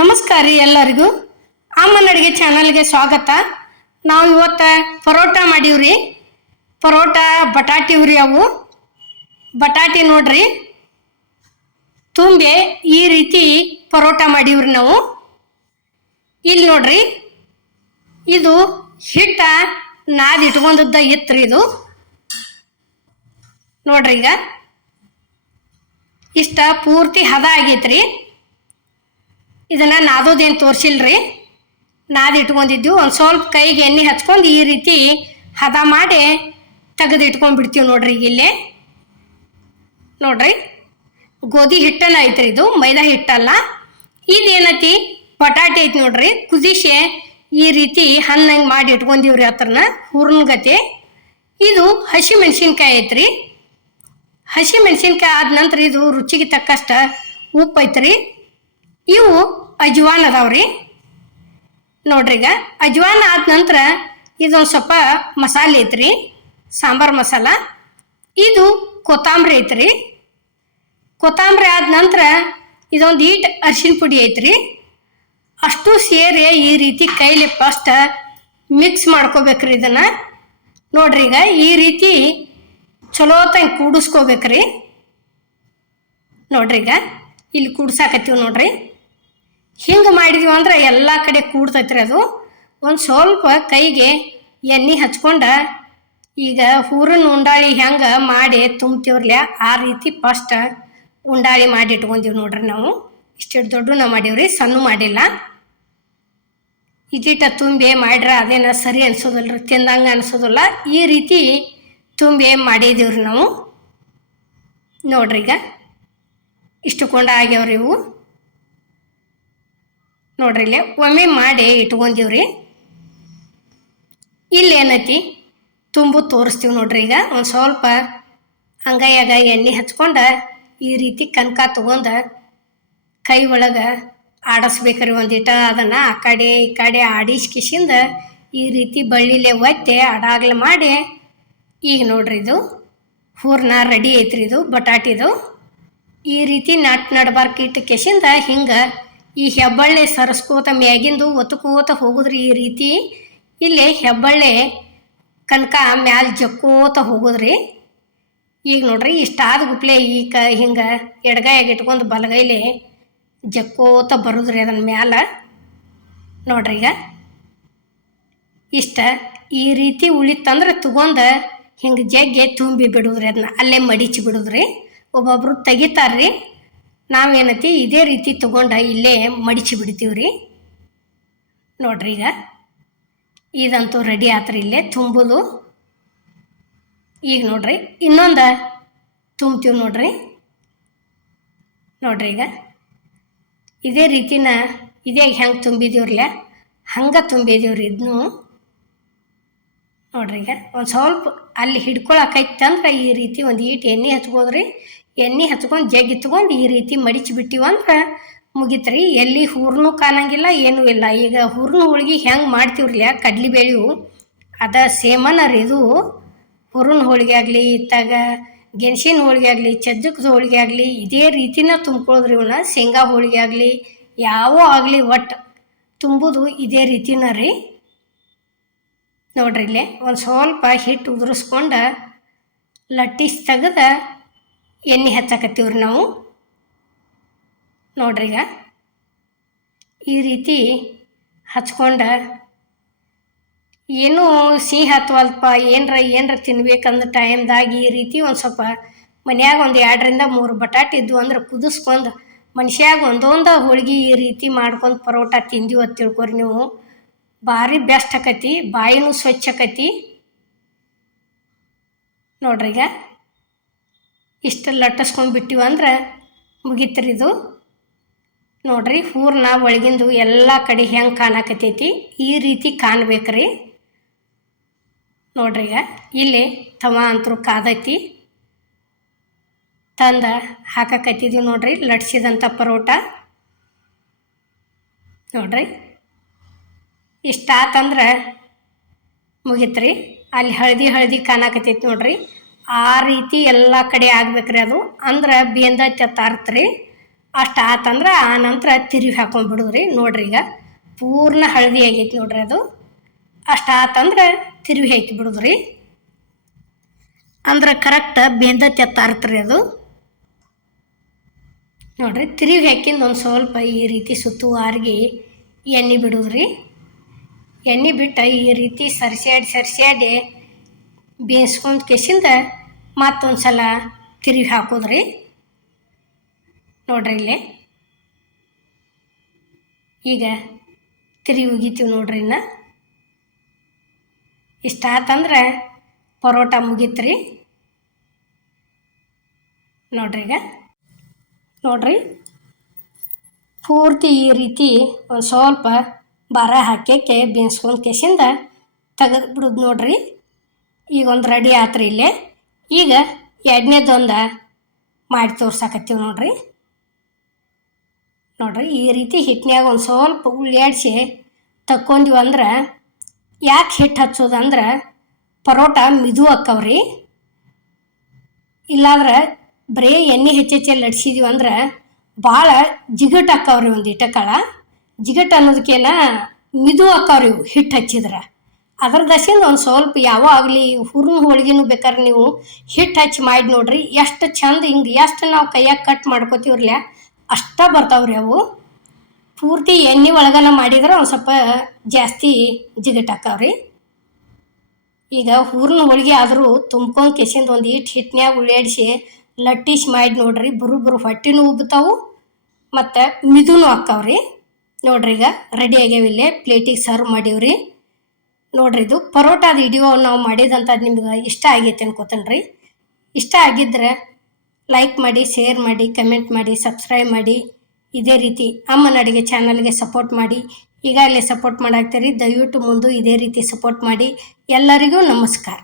ನಮಸ್ಕಾರ ರೀ ಎಲ್ಲರಿಗೂ. ಅಮ್ಮನ ಅಡುಗೆ ಚಾನಲ್ಗೆ ಸ್ವಾಗತ. ನಾವು ಇವತ್ತು ಪರೋಟ ಮಾಡೀವ್ರಿ ಪರೋಟ, ಬಟಾಟಿ ಉರಿ ಅವು. ಬಟಾಟಿ ನೋಡ್ರಿ. ತುಂಬೆ ಈ ರೀತಿ ಪರೋಟ ಮಾಡೀವ್ರಿ ನಾವು. ಇಲ್ಲಿ ನೋಡ್ರಿ. ಇದು ಹಿಟ್ಟ ನಾದಿ ಇಟ್ಕೊಂಡದ್ದ ಇತ್ರಿ ಇದು. ನೋಡ್ರಿ ಈಗ. ಇಷ್ಟ ಪೂರ್ತಿ ಹದ ಆಗೈತ್ರಿ. ಇದನ್ನ ನಾದೋದೇನು ತೋರಿಸಿಲ್ರಿ? ನಾದಿ ಇಟ್ಕೊಂಡಿದ್ದು ಒಂದು ಸ್ವಲ್ಪ ಕೈಗೆ ಎಣ್ಣೆ ಹಚ್ಕೊಂಡು ಈ ರೀತಿ ಹದ ಮಾಡಿ ತೆಗೆದು ಇಟ್ಕೊಂಡ್ಬಿಡ್ತೀವಿ ನೋಡ್ರಿ ಈಗ ಇಲ್ಲೇ. ನೋಡ್ರಿ. ಗೋಧಿ ಹಿಟ್ಟನ ಐತ್ರಿ ಇದು, ಮೈದಾ ಹಿಟ್ಟಲ್ಲ. ಇದೇನೈತಿ? ಬಟಾಟೆ ಐತಿ ನೋಡ್ರಿ. ಕುದಿಸಿ ಈ ರೀತಿ ಹಣ್ಣಂಗೆ ಮಾಡಿ ಇಟ್ಕೊಂಡಿವ್ರಿ ಹತ್ರನ ಹೂರ್ಣಗತೆ. ಇದು ಹಸಿ ಮೆಣಸಿನ್ಕಾಯಿ ಐತ್ರಿ. ಹಸಿ ಮೆಣಸಿನ್ಕಾಯಿ ಆದ ನಂತರ ಇದು ರುಚಿಗೆ ತಕ್ಕಷ್ಟ ಉಪ್ಪು ಐತ್ರಿ ಇವು ಅಜ್ವಾನ್ ಅದಾವ್ರಿ. ನೋಡ್ರಿ ಈಗ, ಅಜ್ವಾನ್ ಆದ ನಂತರ ಇದೊಂದು ಸ್ವಲ್ಪ ಮಸಾಲೆ ಐತ್ರಿ, ಸಾಂಬಾರ್ ಮಸಾಲ. ಇದು ಕೊತ್ತಂಬರಿ ಐತ್ರಿ. ಕೊತ್ತಂಬರಿ ಆದ ನಂತರ ಇದೊಂದು ಈಟ್ ಅರಿಶಿನ ಪುಡಿ ಐತ್ರಿ. ಅಷ್ಟು ಸೇರಿ ಈ ರೀತಿ ಕೈಲಿ ಫಸ್ಟ್ ಮಿಕ್ಸ್ ಮಾಡ್ಕೋಬೇಕ್ರಿ ಇದನ್ನ. ನೋಡ್ರಿ ಈಗ, ಈ ರೀತಿ ಚಲೋ ತಂಗೆ ಕೂಡಿಸ್ಕೋಬೇಕ್ರಿ. ನೋಡ್ರಿ ಈಗ, ಇಲ್ಲಿ ಕೂಡ್ಸಾಕತ್ತೀವಿ ನೋಡ್ರಿ. ಹಿಂಗೆ ಮಾಡಿದೀವಿ ಅಂದ್ರೆ ಎಲ್ಲ ಕಡೆ ಕೂಡ್ತೈತ್ರಿ ಅದು. ಒಂದು ಸ್ವಲ್ಪ ಕೈಗೆ ಎಣ್ಣೆ ಹಚ್ಕೊಂಡ ಈಗ ಹೂರನ್ ಉಂಡಾಳಿ ಹೆಂಗೆ ಮಾಡಿ ತುಂಬ್ತೀವ್ರಲ್ಲ ಆ ರೀತಿ ಫಸ್ಟ್ ಉಂಡಾಳಿ ಮಾಡಿ ಇಟ್ಕೊಂತೀವಿ ನೋಡ್ರಿ ನಾವು. ಇಷ್ಟು ದೊಡ್ಡ ನಾವು ಮಾಡೀವ್ರಿ, ಸಣ್ಣ ಮಾಡಿಲ್ಲ. ಇದಿಟ್ಟ ತುಂಬಿ ಮಾಡ್ರ ಅದೇನ ಸರಿ ಅನ್ಸೋದಿಲ್ಲ ರೀ ತಿಂದಂಗೆ ಅನ್ಸೋದಿಲ್ಲ. ಈ ರೀತಿ ತುಂಬಿ ಮಾಡಿದೀವ್ರಿ ನಾವು. ನೋಡ್ರಿ ಈಗ ಇಷ್ಟು ಕೊಂಡ ಆಗ್ಯಾವ್ರಿ ಇವು. ನೋಡ್ರಿ ಇಲ್ಲೇ, ಒಮ್ಮೆ ಮಾಡಿ ಇಟ್ಕೊಂತೀವ್ರಿ ಇಲ್ಲಿ ಏನೈತಿ? ತುಂಬು ತೋರಿಸ್ತೀವಿ ನೋಡ್ರಿ ಈಗ, ಒಂದು ಸ್ವಲ್ಪ ಅಂಗೈಯಾಗ ಎಣ್ಣೆ ಹಚ್ಕೊಂಡ ಈ ರೀತಿ ಕನಕ ತಗೊಂಡ ಕೈ ಒಳಗೆ ಆಡಿಸ್ಬೇಕ್ರಿ ಒಂದಿಟ ಅದನ್ನು ಆ ಕಡೆ ಈ ಕಡೆ ಆಡಿಸ್ಕಿಸಿಂದ ಈ ರೀತಿ ಬಳ್ಳಿಲೆ ಒತ್ತೆ ಅಡಾಗ್ಲ ಮಾಡಿ, ಈಗ ನೋಡ್ರಿ ಇದು ಹೂರ್ನ ರೆಡಿ ಐತ್ರಿ ಇದು, ಬಟಾಟಿದು. ಈ ರೀತಿ ನಟ್ ನಡ್ಬಾರ್ಕಿಟ್ಟು ಕೆಸಿಂದ ಹಿಂಗೆ ಈ ಹೆಬ್ಬಳ್ಳೆ ಸರಸ್ಕೋತ ಮ್ಯಾಗಿಂದು ಒತ್ತಕೋತ ಹೋಗುದ್ರಿ ಈ ರೀತಿ? ಇಲ್ಲಿ ಹೆಬ್ಬಳ್ಳೆ ಕನಕ ಮ್ಯಾಲ ಜಕ್ಕೋತ ಹೋಗುದ್ರಿ. ಈಗ ನೋಡ್ರಿ, ಇಷ್ಟಾದ ಗುಪ್ಲೆ ಈ ಕ ಹಿಂಗೆ ಎಡಗೈಯಾಗ ಇಟ್ಕೊಂಡು ಬಲಗೈಲಿ ಜಕ್ಕೋತ ಬರೋದ್ರಿ ಅದನ್ನ ಮ್ಯಾಲ. ನೋಡ್ರಿ ಈಗ. ಇಷ್ಟ ಈ ರೀತಿ ಉಳಿತಂದ್ರೆ ತಗೊಂಡ ಹಿಂಗೆ ಜಗ್ಗೆ ತುಂಬಿ ಬಿಡುದ್ರಿ ಅದನ್ನ ಅಲ್ಲೇ ಮಡಿಚಿ ಬಿಡುದ್ರಿ. ಒಬ್ಬೊಬ್ರು ತೆಗಿತಾರ್ರಿ. ನಾವೇನೈತಿ, ಇದೇ ರೀತಿ ತೊಗೊಂಡು ಇಲ್ಲೇ ಮಡಿಚಿ ಬಿಡ್ತೀವಿ ರೀ ನೋಡ್ರಿ ಈಗ. ಇದಂತೂ ರೆಡಿ ಆತ್ರಿ ಇಲ್ಲೇ, ತುಂಬುದು. ಈಗ ನೋಡ್ರಿ, ಇನ್ನೊಂದು ತುಂಬ್ತೀವಿ ನೋಡ್ರಿ. ನೋಡ್ರಿ ಈಗ. ಇದೇ ರೀತಿನ, ಇದೇ ಹೆಂಗೆ ತುಂಬಿದೀವ್ರಲ್ಲ ಹಂಗೆ ತುಂಬಿದೀವ್ರಿ ಇದನ್ನು ನೋಡ್ರಿ ಈಗ, ಒಂದು ಸ್ವಲ್ಪ ಅಲ್ಲಿ ಹಿಡ್ಕೊಳಕೈತಂದ್ರೆ ಈ ರೀತಿ ಒಂದು ಈಟು ಎಣ್ಣೆ ಹಚ್ಕೋದ್ರಿ ಎಣ್ಣೆ ಹಚ್ಕೊಂಡು ಜಗ್ಗಿ ತಗೊಂಡು ಈ ರೀತಿ ಮಡಿಚಿ ಬಿಟ್ಟಿವಂದ್ರೆ ಮುಗಿತ್ರಿ. ಎಲ್ಲಿ ಹೂರ್ನು ಕಾಣಂಗಿಲ್ಲ, ಏನೂ ಇಲ್ಲ. ಈಗ ಹೂರ್ನ ಹೋಳಿಗೆ ಹೆಂಗೆ ಮಾಡ್ತೀವ್ರಲ್ಲ ಕಡ್ಲಿ ಬೇಳೆವು ಅದ ಸೇಮನ ರೀ ಇದು. ಹೂರ್ನ ಹೋಳಿಗೆ ಆಗಲಿ, ಇತ್ತಾಗ ಗೆಣಸಿನ ಹೋಳಿಗೆ ಆಗಲಿ, ಚಜ್ಜಕದ ಹೋಳಿಗೆ ಆಗಲಿ, ಇದೇ ರೀತಿನ ತುಂಬ್ಕೊಳ್ಳೋದ್ರಿ ಇವನ್ನ ಶೇಂಗಾ ಹೋಳಿಗೆ ಆಗಲಿ, ಯಾವ ಆಗಲಿ ಒಟ್ಟು ತುಂಬುದು ಇದೇ ರೀತಿನ ರೀ. ನೋಡ್ರಿ ಇಲ್ಲಿ ಒಂದು ಸ್ವಲ್ಪ ಹಿಟ್ಟು ಉದುರಿಸ್ಕೊಂಡು ಲಟ್ಟಿಸಿ ತೆಗೆದ ಎಣ್ಣೆ ಹಚ್ಚಾಕತ್ತೀವ್ರಿ ನಾವು. ನೋಡ್ರಿ ಈಗ. ಈ ರೀತಿ ಹಚ್ಕೊಂಡು ಏನೂ ಸಿಹಿ ಹತ್ವಲ್ಪ, ಏನರ ಏನರ ತಿನ್ಬೇಕಂದ್ರೆ ಟೈಮ್ದಾಗ ಈ ರೀತಿ ಒಂದು ಸ್ವಲ್ಪ ಮನ್ಯಾಗ ಒಂದು ಎರಡರಿಂದ ಮೂರು ಬಟಾಟೆ ಇದ್ವು ಅಂದ್ರೆ ಕುದಿಸ್ಕೊಂಡು ಮನುಷ್ಯಾಗ ಒಂದೊಂದು ಹೋಳಿಗೆ ಈ ರೀತಿ ಮಾಡ್ಕೊಂಡು ಪರೋಟ ತಿಂದೀವಿ ಅಂತ ತಿಳ್ಕೊರಿ ನೀವು. ಭಾರಿ ಬೆಸ್ಟ್ ಆಕತಿ, ಬಾಯಿನೂ ಸ್ವಚ್ಛ ಆಕತಿ. ನೋಡ್ರಿ ಈಗ. ಇಷ್ಟು ಲಟ್ಟಿಸ್ಕೊಂಡು ಬಿಟ್ಟಿವಿ ಅಂದ್ರೆ ಮುಗೀತ್ರಿ ಇದು. ನೋಡ್ರಿ ಹೂರ್ನ ಒಳಗಿಂದು ಎಲ್ಲ ಕಡೆ ಹೆಂಗೆ ಕಾಣಕತ್ತೈತಿ, ಈ ರೀತಿ ಕಾಣ್ಬೇಕ್ರಿ. ನೋಡ್ರಿ ಈಗ, ಇಲ್ಲಿ ತವ ಅಂತರೂ ಕಾದೈತಿ. ತಂದ ಹಾಕಕತ್ತಿದ್ವಿ ನೋಡ್ರಿ ಲಟ್ಸಿದಂಥ ಪರೋಟ. ನೋಡ್ರಿ ಇಷ್ಟ ಆತಂದ್ರೆ ಮುಗಿತ್ರಿ. ಅಲ್ಲಿ ಹಳದಿ ಹಳದಿ ಕಾಣಕತ್ತೈತಿ ನೋಡ್ರಿ. ಆ ರೀತಿ ಎಲ್ಲ ಕಡೆ ಆಗ್ಬೇಕ್ರಿ ಅದು. ಅಂದ್ರೆ ಬೇಂದ ಅರ್ಥ ರೀ. ಅಷ್ಟು ಆತಂದ್ರೆ ಆ ನಂತರ ತಿರುವಿ ಹಾಕೊಂಡು ಬಿಡುದ್ರಿ. ನೋಡ್ರಿ ಈಗ ಪೂರ್ಣ ಹಳದಿ ಆಗೈತಿ ನೋಡ್ರಿ ಅದು. ಅಷ್ಟು ಆತಂದ್ರೆ ತಿರುವಿ ಹಾಕಿ ಬಿಡುದ್ರಿ. ಅಂದ್ರೆ ಕರೆಕ್ಟ್ ಬೇಂದ ತರ್ತ್ರಿ ಅದು. ನೋಡ್ರಿ ತಿರುವಿ ಹಾಕಿಂದ ಒಂದು ಸ್ವಲ್ಪ ಈ ರೀತಿ ಸುತ್ತುವಾರಿಗೆ ಎಣ್ಣೆ ಬಿಡುದ್ರಿ. ಎಣ್ಣೆ ಬಿಟ್ಟು ಈ ರೀತಿ ಸರ್ಸ್ಯಾಡಿ ಸರ್ಸ್ಯಾಡಿ ಬೇಯಿಸ್ಕೊಂಡು ಕೆಸಿಂದ ಮತ್ತೊಂದು ಸಲ ತಿರುವಿ ಹಾಕೋದ್ರಿ. ನೋಡ್ರಿ ಇಲ್ಲಿ. ಈಗ ತಿರುವಿ ಉಗಿತೀವಿ ನೋಡ್ರಿ ಇನ್ನು. ಇಷ್ಟ ಆತಂದ್ರೆ ಪರೋಟ ಮುಗೀತ್ರಿ. ನೋಡ್ರಿ ಈಗ. ನೋಡ್ರಿ. ಪೂರ್ತಿ ಈ ರೀತಿ ಒಂದು ಸ್ವಲ್ಪ ಬರ ಹಾಕ್ಯಕ್ಕೆ ಬೇಯಿಸ್ಕೊಂಡು ಕೆಸಿಂದ ತೆಗೆದು ಬಿಡೋದು ನೋಡ್ರಿ. ಈಗ ಒಂದು ರೆಡಿ ಆತ್ರಿ ಇಲ್ಲಿ. ಈಗ ಎರಡನೇದೊಂದು ಮಾಡಿ ತೋರ್ಸಾಕತ್ತೀವಿ ನೋಡ್ರಿ. ನೋಡ್ರಿ, ಈ ರೀತಿ ಹಿಟ್ಟಿನಾಗ ಒಂದು ಸ್ವಲ್ಪ ಉಳ್ಳಾಡ್ಸಿ ತಕ್ಕೊಂಡಿವಿ ಅಂದ್ರೆ ಯಾಕೆ ಹಿಟ್ಟು ಹಚ್ಚೋದಂದ್ರೆ ಪರೋಟ ಮಿದು ಅಕ್ಕವ್ರಿ. ಇಲ್ಲಾಂದ್ರೆ ಬರೀ ಎಣ್ಣೆ ಹೆಚ್ಚೆಚ್ಚೆ ಲಡ್ಸಿದೀವಿ ಅಂದ್ರೆ ಭಾಳ ಜಿಗಟ್ ಅಕ್ಕವ್ರಿ ಒಂದು ಇಟಕಳ ಜಿಗಟ್ ಅನ್ನೋದಕ್ಕೇನ ಮಿದು ಅಕ್ಕವ್ರಿ ಹಿಟ್ಟು ಹಚ್ಚಿದ್ರೆ. ಅದ್ರ ದಶಿಂದ ಒಂದು ಸ್ವಲ್ಪ ಯಾವ ಆಗಲಿ ಹುರ್ನ ಹೋಳಿಗೆನೂ ಬೇಕಾದ್ರೆ ನೀವು ಹಿಟ್ಟು ಹಚ್ಚಿ ಮಾಡಿ ನೋಡ್ರಿ. ಎಷ್ಟು ಚಂದ ಹಿಂಗೆ ಎಷ್ಟು ನಾವು ಕೈಯಾಗ ಕಟ್ ಮಾಡ್ಕೋತೀವ್ರಲ್ಲ ಅಷ್ಟ ಬರ್ತಾವ್ರಿ ಅವು. ಪೂರ್ತಿ ಎಣ್ಣೆ ಒಳಗನ ಮಾಡಿದ್ರೆ ಒಂದು ಸ್ವಲ್ಪ ಜಾಸ್ತಿ ಜಿಗಟಾಕವ್ರಿ ಈಗ ಹೂರ್ನ ಹೋಳಿಗೆ ಆದರೂ ತುಂಬ್ಕೊಂಡು ಕೆಸಿಂದ ಒಂದು ಹಿಟ್ ಹಿಟ್ಟಿನ್ಯಾಗ ಉಳ್ಳಾಡಿಸಿ ಲಟ್ಟಿಸಿ ಮಾಡಿ ನೋಡ್ರಿ. ಬರು ಬರು ಹೊಟ್ಟಿನೂ ಉಬ್ತಾವು ಮತ್ತು ಮಿದುನು ಹಾಕಾವ್ರಿ ನೋಡ್ರಿ ಈಗ ರೆಡಿ ಆಗ್ಯಾವಿಲ್ಲೇ ಪ್ಲೇಟಿಗೆ ಸರ್ವ್ ಮಾಡೀವ್ರಿ. ನೋಡ್ರಿ ಇದು ಪರೋಟಾದ ವಿಡಿಯೋ ನಾವು ಮಾಡಿದಂಥ ನಿಮ್ಗೆ ಇಷ್ಟ ಆಗೈತೆ ರೀ ಇಷ್ಟ ಆಗಿದ್ರೆ ಲೈಕ್ ಮಾಡಿ ಶೇರ್ ಮಾಡಿ ಕಮೆಂಟ್ ಮಾಡಿ ಸಬ್ಸ್ಕ್ರೈಬ್ ಮಾಡಿ. ಇದೇ ರೀತಿ ಅಮ್ಮನ ಅಡುಗೆ ಚಾನಲ್ಗೆ ಸಪೋರ್ಟ್ ಮಾಡಿ. ಈಗಾಗಲೇ ಸಪೋರ್ಟ್ ಮಾಡಾಕ್ತೀರಿ. ದಯವಿಟ್ಟು ಮುಂದೆ ಇದೇ ರೀತಿ ಸಪೋರ್ಟ್ ಮಾಡಿ. ಎಲ್ಲರಿಗೂ ನಮಸ್ಕಾರ.